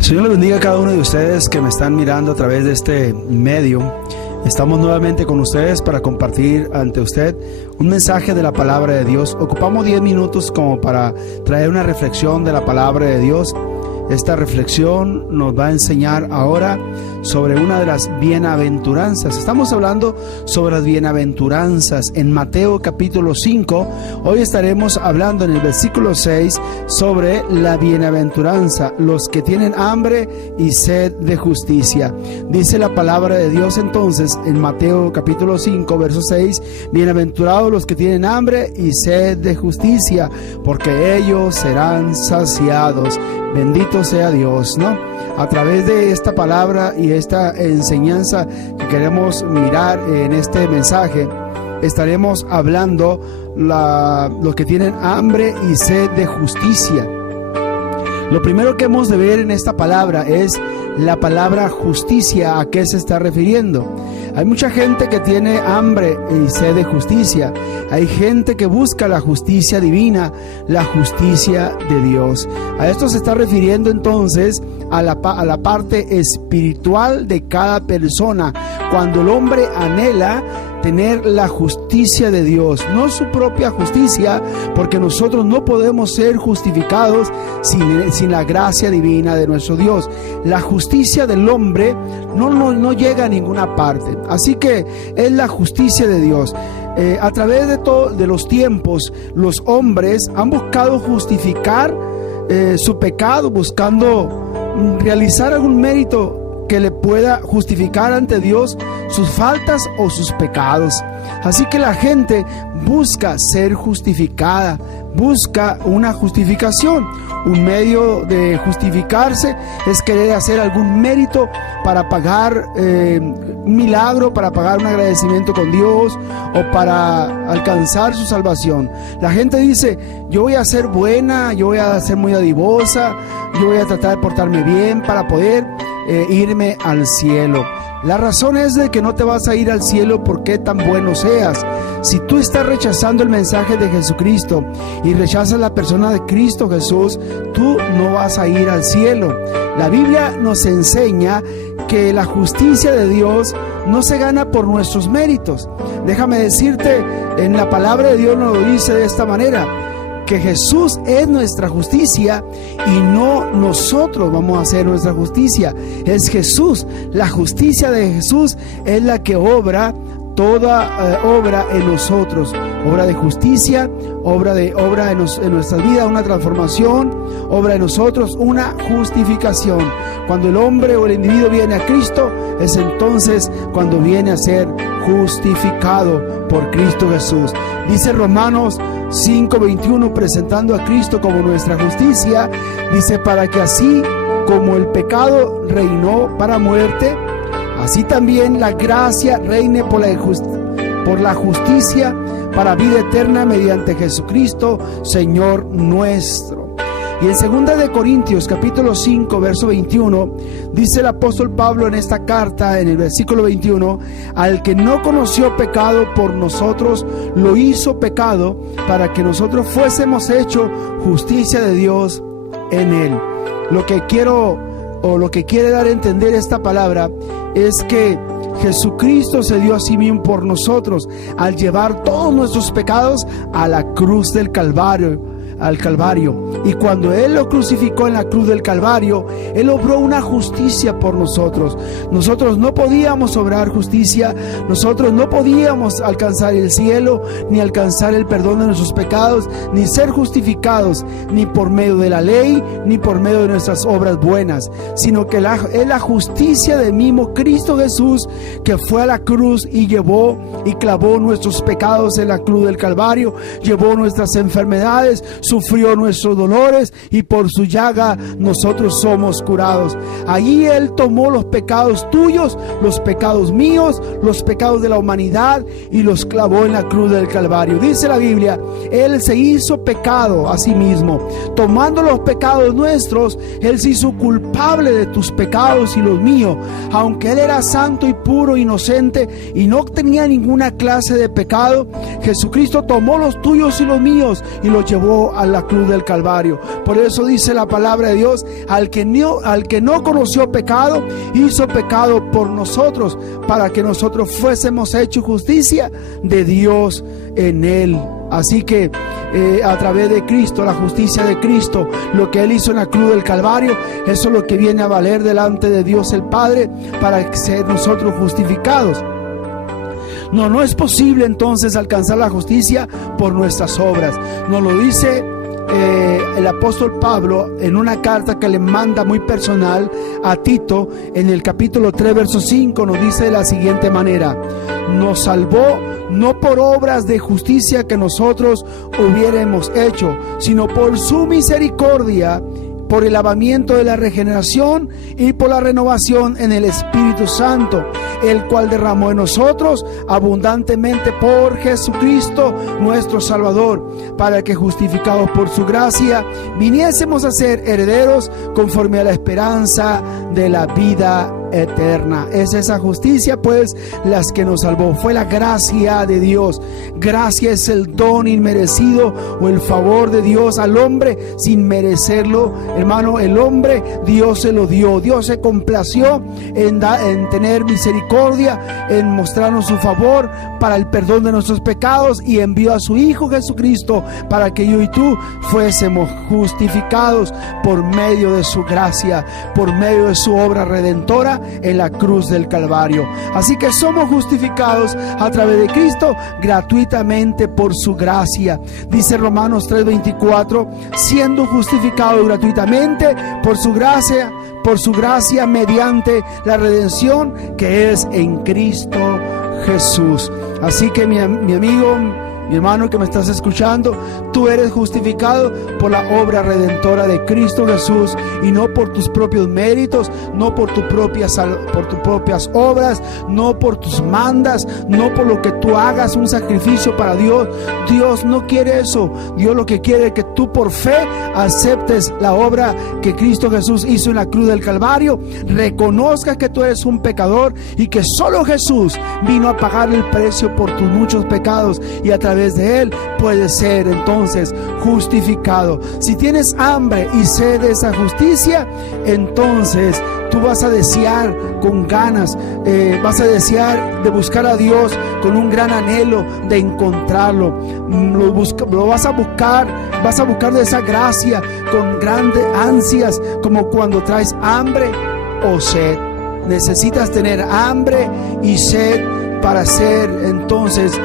Señor le bendiga a cada uno de ustedes que me están mirando a través de este medio. Estamos nuevamente con ustedes para compartir ante usted un mensaje de la palabra de Dios. Ocupamos 10 minutos como para traer una reflexión de la palabra de Dios. Esta reflexión nos va a enseñar ahora sobre una de las bienaventuranzas. Estamos hablando sobre las bienaventuranzas en Mateo capítulo 5. Hoy estaremos hablando en el versículo 6 sobre la bienaventuranza, los que tienen hambre y sed de justicia. Dice la palabra de Dios entonces en Mateo capítulo 5 verso 6: bienaventurados los que tienen hambre y sed de justicia, porque ellos serán saciados. Bendito sea Dios, ¿no? A través de esta palabra y esta enseñanza que queremos mirar en este mensaje, estaremos hablando los que tienen hambre y sed de justicia. Lo primero que hemos de ver en esta palabra es la palabra justicia. ¿A qué se está refiriendo? Hay mucha gente que tiene hambre y sed de justicia. Hay gente que busca la justicia divina, la justicia de Dios. A esto se está refiriendo entonces a la parte espiritual de cada persona. Cuando el hombre anhela tener la justicia de Dios, no su propia justicia, porque nosotros no podemos ser justificados sin la gracia divina de nuestro Dios. La justicia del hombre no llega a ninguna parte. Así que es la justicia de Dios. A través de los tiempos, los hombres han buscado justificar su pecado, buscando realizar algún mérito que le pueda justificar ante Dios sus faltas o sus pecados. Así que la gente busca ser justificada, busca una justificación. Un medio de justificarse es querer hacer algún mérito para pagar un milagro, para pagar un agradecimiento con Dios o para alcanzar su salvación. La gente dice: yo voy a ser buena, yo voy a ser muy dadivosa, yo voy a tratar de portarme bien para poder irme al cielo. La razón es de que no te vas a ir al cielo porque tan bueno seas. Si tú estás rechazando el mensaje de Jesucristo y rechazas la persona de Cristo Jesús, tú no vas a ir al cielo. La Biblia nos enseña que la justicia de Dios no se gana por nuestros méritos. Déjame decirte, en la palabra de Dios nos lo dice de esta manera: que Jesús es nuestra justicia y no nosotros vamos a hacer nuestra justicia. Es Jesús. La justicia de Jesús es la que obra toda obra en nosotros, obra de justicia, obra en nuestra vida, una transformación, obra en nosotros, una justificación. Cuando el hombre o el individuo viene a Cristo, es entonces cuando viene a ser justificado por Cristo Jesús. Dice Romanos 5:21, presentando a Cristo como nuestra justicia, dice: para que así como el pecado reinó para muerte, así también la gracia reine por la justicia para vida eterna mediante Jesucristo, Señor nuestro. Y en 2 de Corintios capítulo 5 verso 21 dice el apóstol Pablo en esta carta, en el versículo 21: al que no conoció pecado, por nosotros lo hizo pecado, para que nosotros fuésemos hechos justicia de Dios en él. Lo que quiere dar a entender esta palabra es que Jesucristo se dio a sí mismo por nosotros al llevar todos nuestros pecados a la cruz del Calvario. Y cuando Él lo crucificó en la cruz del Calvario, Él obró una justicia por nosotros. Nosotros no podíamos obrar justicia, nosotros no podíamos alcanzar el cielo, ni alcanzar el perdón de nuestros pecados, ni ser justificados, ni por medio de la ley, ni por medio de nuestras obras buenas, sino que es la justicia del mismo Cristo Jesús, que fue a la cruz y llevó y clavó nuestros pecados en la cruz del Calvario, llevó nuestras enfermedades, sufrió nuestros dolores y por su llaga nosotros somos curados. Allí Él tomó los pecados tuyos, los pecados míos, los pecados de la humanidad y los clavó en la cruz del Calvario. Dice la Biblia: Él se hizo pecado a sí mismo, tomando los pecados nuestros. Él se hizo culpable de tus pecados y los míos, aunque Él era santo y puro, inocente y no tenía ninguna clase de pecado. Jesucristo tomó los tuyos y los míos y los llevó a la cruz del Calvario. Por eso dice la palabra de Dios: al que no conoció pecado, hizo pecado por nosotros, para que nosotros fuésemos hechos justicia de Dios en él. Así que a través de Cristo, la justicia de Cristo, lo que Él hizo en la cruz del Calvario, eso es lo que viene a valer delante de Dios el Padre, para ser nosotros justificados. No es posible entonces alcanzar la justicia por nuestras obras. Nos lo dice el apóstol Pablo en una carta que le manda muy personal a Tito, en el capítulo 3, verso 5, nos dice de la siguiente manera: nos salvó no por obras de justicia que nosotros hubiéramos hecho, sino por su misericordia, por el lavamiento de la regeneración y por la renovación en el Espíritu Santo, el cual derramó en nosotros abundantemente por Jesucristo nuestro Salvador, para que, justificados por su gracia, viniésemos a ser herederos conforme a la esperanza de la vida eterna. Es esa justicia pues las que nos salvó, fue la gracia de Dios. Gracia es el don inmerecido o el favor de Dios al hombre sin merecerlo. Hermano, el hombre, Dios se lo dio. Dios se complació en tener misericordia, en mostrarnos su favor para el perdón de nuestros pecados, y envió a su Hijo Jesucristo para que yo y tú fuésemos justificados por medio de su gracia, por medio de su obra redentora en la cruz del Calvario. Así que somos justificados a través de Cristo gratuitamente por su gracia. Dice Romanos 3:24: siendo justificados gratuitamente por su gracia mediante la redención que es en Cristo Jesús. Así que mi amigo, mi hermano que me estás escuchando, tú eres justificado por la obra redentora de Cristo Jesús, y no por tus propios méritos, no por tus propias obras, no por tus mandas, no por lo que tú hagas un sacrificio para Dios. Dios no quiere eso. Dios lo que quiere es que tú por fe aceptes la obra que Cristo Jesús hizo en la cruz del Calvario, reconozcas que tú eres un pecador y que solo Jesús vino a pagar el precio por tus muchos pecados, y a través de Él puedes ser entonces justificado. Si tienes hambre y sed de esa justicia, entonces tú vas a desear con ganas, vas a desear de buscar a Dios con un gran anhelo de encontrarlo. Vas a buscar de esa gracia con grandes ansias, como cuando traes hambre o sed. Necesitas tener hambre y sed para ser entonces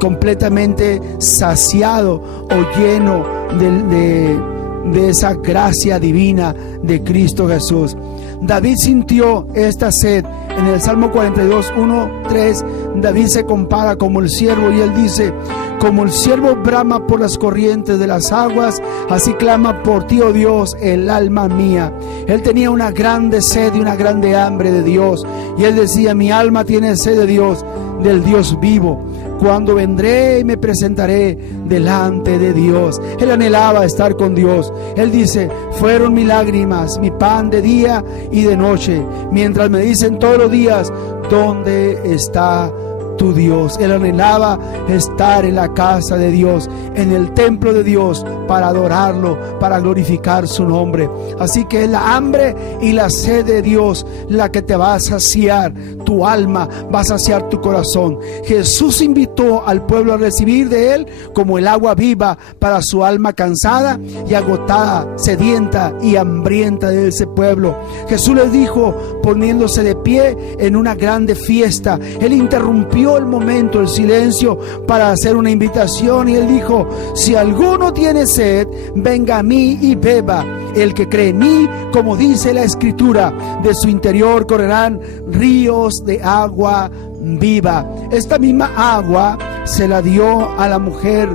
completamente saciado o lleno de esa gracia divina de Cristo Jesús. David sintió esta sed. En el Salmo 42, 1, 3, David se compara como el siervo, y él dice: como el siervo brama por las corrientes de las aguas, así clama por ti, oh Dios, el alma mía. Él tenía una grande sed y una grande hambre de Dios, y él decía: mi alma tiene sed de Dios, del Dios vivo. Cuando vendré y me presentaré delante de Dios. Él anhelaba estar con Dios. Él dice: fueron mis lágrimas, mi pan de día y de noche, mientras me dicen todos los días: ¿dónde está tu Dios? Él anhelaba estar en la casa de Dios, en el templo de Dios, para adorarlo, para glorificar su nombre. Así que es la hambre y la sed de Dios la que te va a saciar tu alma, va a saciar tu corazón. Jesús invitó al pueblo a recibir de Él como el agua viva para su alma cansada y agotada, sedienta y hambrienta de ese pueblo. Jesús les dijo, poniéndose de pie en una grande fiesta. Él interrumpió el momento, el silencio, para hacer una invitación, y Él dijo: si alguno tiene sed, venga a mí y beba. El que cree en mí, como dice la Escritura, de su interior correrán ríos de agua viva. Esta misma agua se la dio a la mujer,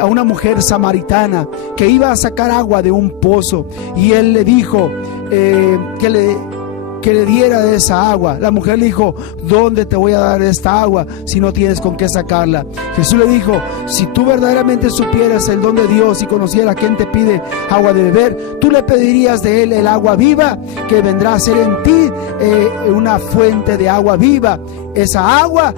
a una mujer samaritana que iba a sacar agua de un pozo, y él le dijo que que le diera de esa agua. La mujer le dijo: ¿dónde te voy a dar esta agua si no tienes con qué sacarla? Jesús le dijo: si tú verdaderamente supieras el don de Dios y conocieras a quien te pide agua de beber, tú le pedirías de él el agua viva, que vendrá a ser en ti una fuente de agua viva. Esa agua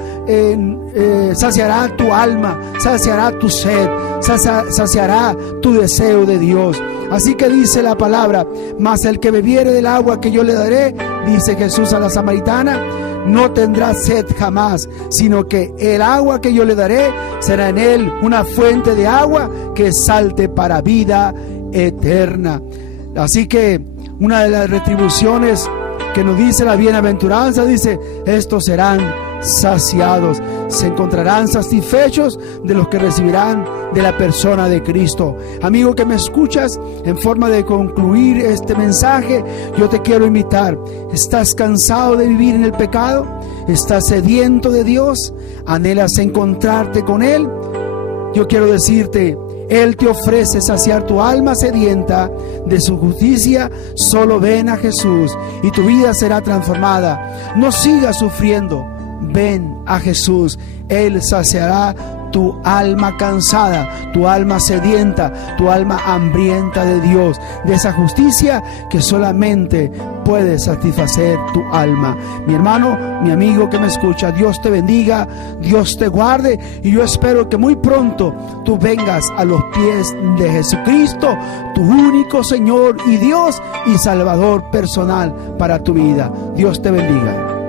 saciará tu alma, saciará tu sed, saciará tu deseo de Dios. Así que dice la palabra: mas el que bebiere del agua que yo le daré, dice Jesús a la samaritana, no tendrá sed jamás, sino que el agua que yo le daré será en él una fuente de agua que salte para vida eterna. Así que una de las retribuciones que nos dice la bienaventuranza, dice: estos serán saciados, se encontrarán satisfechos de los que recibirán de la persona de Cristo. Amigo que me escuchas, en forma de concluir este mensaje, yo te quiero invitar. ¿Estás cansado de vivir en el pecado? ¿Estás sediento de Dios? ¿Anhelas encontrarte con Él? Yo quiero decirte: Él te ofrece saciar tu alma sedienta de su justicia. Solo ven a Jesús y tu vida será transformada. No sigas sufriendo. Ven a Jesús. Él saciará tu alma cansada, tu alma sedienta, tu alma hambrienta de Dios, de esa justicia que solamente puede satisfacer tu alma. Mi hermano, mi amigo que me escucha, Dios te bendiga, Dios te guarde, y yo espero que muy pronto tú vengas a los pies de Jesucristo, tu único Señor y Dios y Salvador personal para tu vida. Dios te bendiga.